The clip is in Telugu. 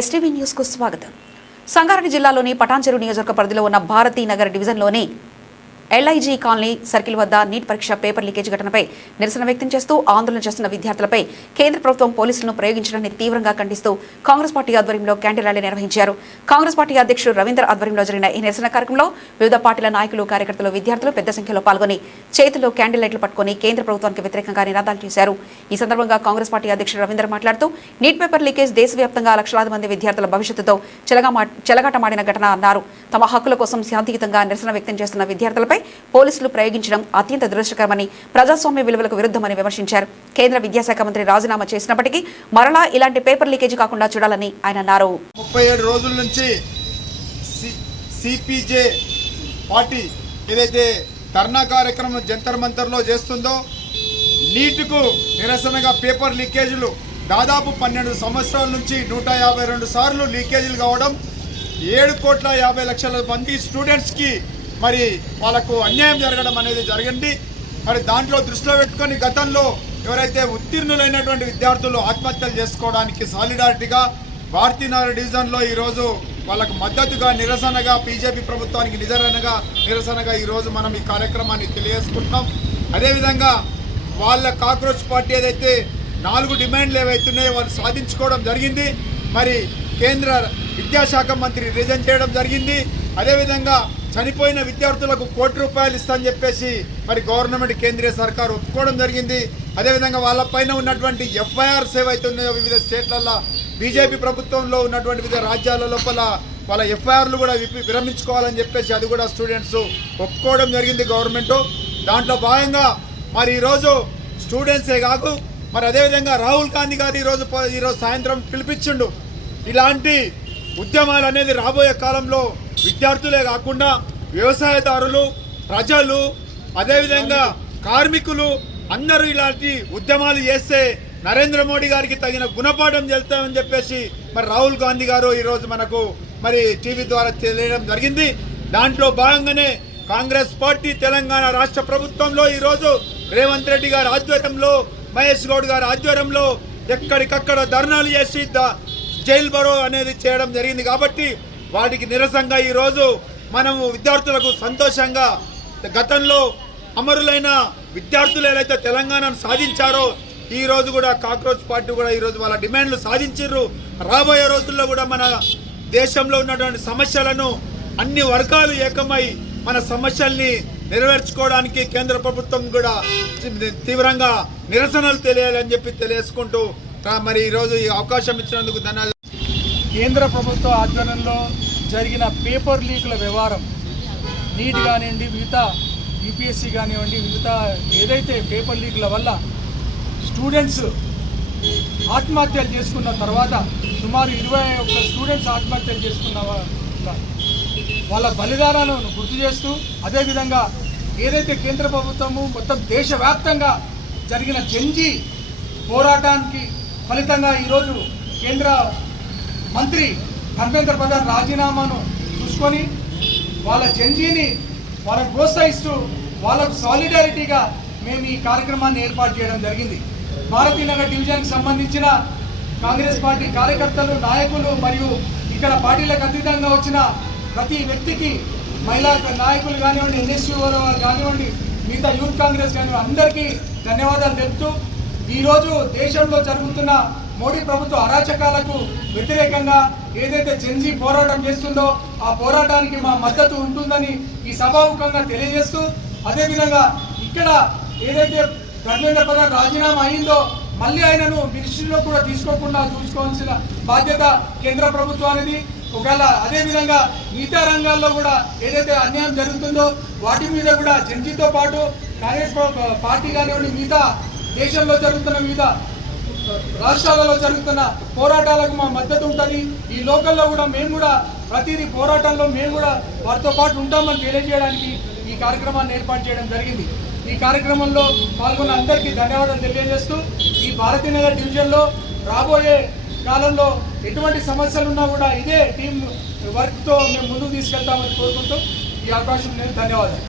ఎస్టీవీ న్యూస్ కు స్వాగతం. సంగారెడ్డి జిల్లాలోని పటాన్చెరు నియోజకవర్గ పరిధిలో ఉన్న భారతీ నగర్ డివిజన్లోని ఎల్ఐజీ కాలనీ సర్కిల్ వద్ద నీట్ పరీక్ష పేపర్ లీకేజ్ ఘటనపై నిరసన వ్యక్తం చేస్తూ ఆందోళన చేస్తున్న విద్యార్థులపై కేంద్ర ప్రభుత్వం పోలీసులను ప్రయోగించడాన్ని తీవ్రంగా ఖండిస్తూ కాంగ్రెస్ పార్టీ ఆధ్వర్యంలో క్యాండిల్ ర్యాలీ నిర్వహించారు. కాంగ్రెస్ పార్టీ అధ్యక్షుడు రవీందర్ ఆధ్వర్యంలో జరిగిన ఈ నిరసన కార్యక్రమంలో వివిధ పార్టీల నాయకులు, కార్యకర్తలు, విద్యార్థులు పెద్ద సంఖ్యలో పాల్గొని చేతుల్లో క్యాండిల్ లైట్లు పట్టుకుని కేంద్ర ప్రభుత్వానికి వ్యతిరేకంగా నినాదాలు చేశారు. ఈ సందర్భంగా కాంగ్రెస్ పార్టీ అధ్యక్షుడు రవీందర్ మాట్లాడుతూ నీట్ పేపర్ లీకేజ్ దేశవ్యాప్తంగా లక్షలాది మంది విద్యార్థుల భవిష్యత్తుతో చెలగాటమాడిన ఘటన అన్నారు. తమ హక్కుల కోసం శాంతియుతంగా నిరసన వ్యక్తం చేస్తున్న విద్యార్థులపై పోలీసులు ప్రయోగించడం అత్యంత దురదృష్టకరమని, ప్రజాస్వామ్య విలువలకు విరుద్ధమని విమర్శించారు. కేంద్ర విద్యాశాఖ మంత్రి రాజీనామా చేసినప్పటికీ మరలా ఇలాంటి పేపర్ లీకేజీ కాకుండా చూడాలని ఆయన అన్నారు. 37 రోజుల నుంచి సిపిజే పార్టీ ఏదైతే ధర్నా కార్యక్రమం జంతర్ మంతర్లో చేస్తుందో, నీట్కు నిరసనగా పేపర్ లీకేజీలు దాదాపు 12 సంవత్సరాల నుంచి 152 సార్లు లీకేజీలు కావడం, 7,50,00,000 మంది స్టూడెంట్స్కి మరి వాళ్ళకు అన్యాయం జరగడం అనేది జరిగింది. మరి దాంట్లో దృష్టిలో పెట్టుకొని గతంలో ఎవరైతే ఉత్తీర్ణులైనటువంటి విద్యార్థులు ఆత్మహత్యలు చేసుకోవడానికి సాలిడారిటీగా భారతీనగర్ డివిజన్లో ఈరోజు వాళ్ళకు మద్దతుగా నిరసనగా బీజేపీ ప్రభుత్వానికి నిరసనగా ఈరోజు మనం ఈ కార్యక్రమాన్ని తెలియజేసుకుంటున్నాం. అదేవిధంగా వాళ్ళ కాక్రోచ్ పార్టీ ఏదైతే 4 డిమాండ్లు ఏవైతున్నాయో వాళ్ళు సాధించుకోవడం జరిగింది. మరి కేంద్ర విద్యాశాఖ మంత్రి రిజైన్ చేయడం జరిగింది. అదేవిధంగా చనిపోయిన విద్యార్థులకు ₹1,00,00,000 ఇస్తామని చెప్పేసి మరి గవర్నమెంట్ కేంద్రీయ సర్కారు ఒప్పుకోవడం జరిగింది. అదేవిధంగా వాళ్ళపైన ఉన్నటువంటి ఎఫ్ఐఆర్స్ ఏవైతున్నాయో వివిధ స్టేట్లలో బీజేపీ ప్రభుత్వంలో ఉన్నటువంటి వివిధ రాజ్యాల లోపల వాళ్ళ ఎఫ్ఐఆర్లు కూడా విరమించుకోవాలని చెప్పేసి అది కూడా స్టూడెంట్స్ ఒప్పుకోవడం జరిగింది గవర్నమెంట్. దాంట్లో భాగంగా మరి ఈరోజు స్టూడెంట్సే కాదు, మరి అదేవిధంగా రాహుల్ గాంధీ గారు ఈరోజు సాయంత్రం పిలిపించిండు. ఇలాంటి ఉద్యమాలు అనేది రాబోయే కాలంలో విద్యార్థులే కాకుండా వ్యవసాయదారులు, ప్రజలు, అదేవిధంగా కార్మికులు అందరూ ఇలాంటి ఉద్యమాలు చేస్తే నరేంద్ర మోడీ గారికి తగిన గుణపాఠం చెల్తామని చెప్పేసి మరి రాహుల్ గాంధీ గారు ఈరోజు మనకు మరి టీవీ ద్వారా తెలియడం జరిగింది. దాంట్లో భాగంగానే కాంగ్రెస్ పార్టీ తెలంగాణ రాష్ట్ర ప్రభుత్వంలో ఈరోజు రేవంత్ రెడ్డి గారి ఆధ్వర్యంలో, మహేష్ గౌడ్ గారి ఆధ్వర్యంలో ఎక్కడికక్కడ ధర్నాలు చేసి జైల్ బరో అనేది చేయడం జరిగింది. కాబట్టి వాటికి నిరసనగా ఈరోజు మనము విద్యార్థులకు సంతోషంగా గతంలో అమరులైన విద్యార్థులు ఏదైతే తెలంగాణను సాధించారో ఈరోజు కూడా కాక్రోచ్ పార్టీ కూడా ఈరోజు వాళ్ళ డిమాండ్లు సాధించారు. రాబోయే రోజుల్లో కూడా మన దేశంలో ఉన్నటువంటి సమస్యలను అన్ని వర్గాలు ఏకమై మన సమస్యల్ని నెరవేర్చుకోవడానికి కేంద్ర ప్రభుత్వం కూడా తీవ్రంగా నిరసనలు తెలియాలని చెప్పి తెలియజేసుకుంటూ మరి ఈరోజు ఈ అవకాశం ఇచ్చినందుకు ధన్యవాదాలు. కేంద్ర ప్రభుత్వ ఆధ్వర్యంలో జరిగిన పేపర్ లీకుల వ్యవహారం, నీట్ కానివ్వండి, మిగతా యూపీఎస్సీ కానివ్వండి, మిగతా ఏదైతే పేపర్ లీకుల వల్ల స్టూడెంట్స్ ఆత్మహత్యలు చేసుకున్న తర్వాత సుమారు 21 స్టూడెంట్స్ ఆత్మహత్యలు చేసుకున్న వాళ్ళ బలిదానాలను గుర్తు చేస్తూ, అదేవిధంగా ఏదైతే కేంద్ర ప్రభుత్వము మొత్తం దేశవ్యాప్తంగా జరిగిన జంజీ పోరాటానికి ఫలితంగా ఈరోజు కేంద్ర మంత్రి ధర్మేంద్ర ప్రధాన్ రాజీనామాను చూసుకొని వాళ్ళ జంజీని వాళ్ళకు ప్రోత్సహిస్తూ వాళ్ళకు సాలిడారిటీగా మేము ఈ కార్యక్రమాన్ని ఏర్పాటు చేయడం జరిగింది. భారతీనగర్ డివిజన్కి సంబంధించిన కాంగ్రెస్ పార్టీ కార్యకర్తలు, నాయకులు మరియు ఇక్కడ పార్టీలకు అతీతంగా వచ్చిన ప్రతి వ్యక్తికి, మహిళా నాయకులు కానివ్వండి, ఎన్ఎస్యూ కానివ్వండి, మిగతా యూత్ కాంగ్రెస్ కానివ్వండి, అందరికీ ధన్యవాదాలు తెలుపుతూ ఈరోజు దేశంలో జరుగుతున్న మోడీ ప్రభుత్వ అరాచకాలకు వ్యతిరేకంగా ఏదైతే జెన్జీ పోరాటం చేస్తుందో ఆ పోరాటానికి మా మద్దతు ఉంటుందని ఈ సభాముఖంగా తెలియజేస్తూ, అదేవిధంగా ఇక్కడ ఏదైతే ధర్మేంద్ర ప్రధాన్ రాజీనామా అయిందో మళ్ళీ ఆయనను మినిస్ట్రీలో కూడా తీసుకోకుండా చూసుకోవాల్సిన బాధ్యత కేంద్ర ప్రభుత్వానికి. ఒకవేళ అదేవిధంగా మిగతా రంగాల్లో కూడా ఏదైతే అన్యాయం జరుగుతుందో వాటి మీద కూడా జెన్జీతో పాటు కాంగ్రెస్ పార్టీ కానివ్వండి, మిగతా దేశంలో జరుగుతున్న వివిధ రాష్ట్రాలలో జరుగుతున్న పోరాటాలకు మా మద్దతు ఉంటుంది. ఈ లోకల్లో కూడా మేము కూడా ప్రతిదీ పోరాటంలో మేము కూడా వారితో పాటు ఉంటామని తెలియజేయడానికి ఈ కార్యక్రమాన్ని ఏర్పాటు చేయడం జరిగింది. ఈ కార్యక్రమంలో పాల్గొన్న అందరికీ ధన్యవాదాలు తెలియజేస్తూ, ఈ భారతీనగర్ డివిజన్లో రాబోయే కాలంలో ఎటువంటి సమస్యలున్నా కూడా ఇదే టీం వర్క్తో మేము ముందుకు తీసుకెళ్తామని కోరుకుంటూ ఈ అవకాశం నేను ధన్యవాదాలు.